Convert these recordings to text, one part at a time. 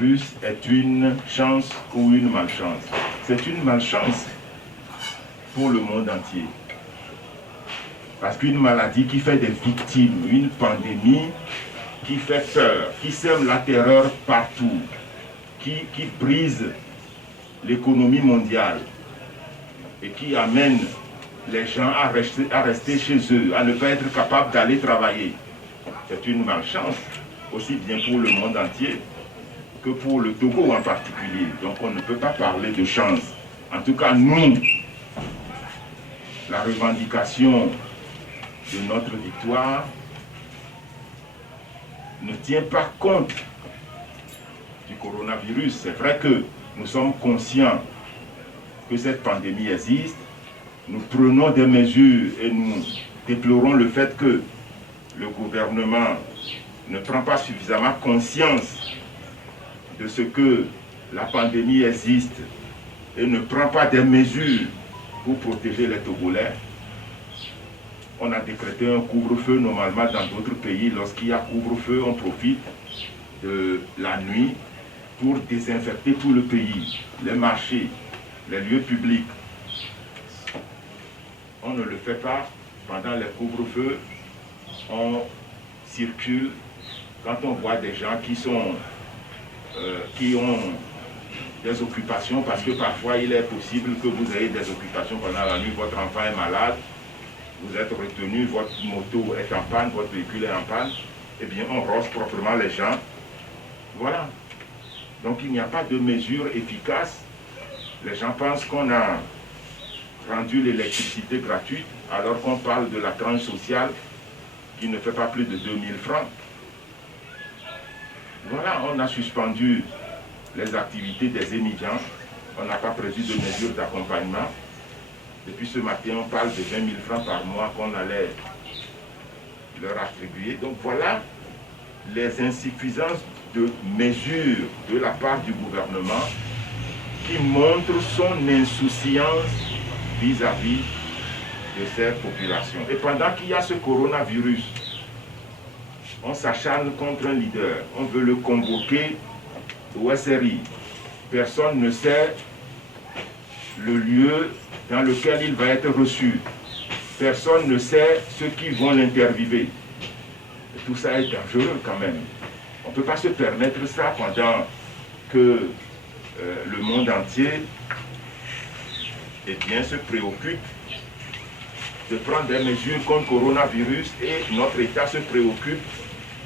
coronavirus est une chance ou une malchance? C'est une malchance pour le monde entier. Parce qu'une maladie qui fait des victimes, une pandémie qui fait peur, qui sème la terreur partout, qui brise l'économie mondiale et qui amène les gens à rester chez eux, à ne pas être capables d'aller travailler. C'est une malchance, aussi bien pour le monde entier que pour le Togo en particulier. Donc on ne peut pas parler de chance. En tout cas, nous, la revendication de notre victoire ne tient pas compte du coronavirus. C'est vrai que nous sommes conscients que cette pandémie existe. Nous prenons des mesures et nous déplorons le fait que le gouvernement ne prend pas suffisamment conscience de ce que la pandémie existe et ne prend pas des mesures pour protéger les Togolais. On a décrété un couvre-feu. Normalement, dans d'autres pays, lorsqu'il y a couvre-feu, on profite de la nuit pour désinfecter tout le pays, les marchés, les lieux publics. On ne le fait pas pendant les couvre-feux. On circule quand on voit des gens qui ont des occupations, parce que parfois il est possible que vous ayez des occupations pendant la nuit, votre enfant est malade, vous êtes retenu, votre moto est en panne, votre véhicule est en panne, eh bien on rose proprement les gens. Voilà. Donc il n'y a pas de mesure efficace. Les gens pensent qu'on a rendu l'électricité gratuite alors qu'on parle de la tranche sociale qui ne fait pas plus de 2000 francs. Voilà, on a suspendu les activités des étudiants, on n'a pas prévu de mesures d'accompagnement. Depuis ce matin, on parle de 20 000 francs par mois qu'on allait leur attribuer. Donc voilà les insuffisances de mesures de la part du gouvernement qui montrent son insouciance vis-à-vis de ces populations. Et pendant qu'il y a ce coronavirus, on s'acharne contre un leader, on veut le convoquer au SRI. Personne ne sait le lieu dans lequel il va être reçu. Personne ne sait ceux qui vont l'interviewer. Tout ça est dangereux quand même. On ne peut pas se permettre ça pendant que le monde entier se préoccupe de prendre des mesures contre le coronavirus et notre État se préoccupe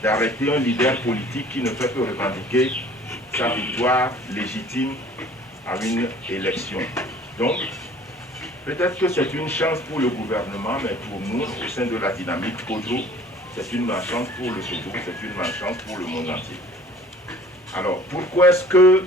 d'arrêter un leader politique qui ne fait que revendiquer sa victoire légitime à une élection. Donc, peut-être que c'est une chance pour le gouvernement, mais pour nous, au sein de la dynamique CODRO, c'est une malchance pour le Togo, c'est une malchance pour le monde entier. Alors, pourquoi est-ce que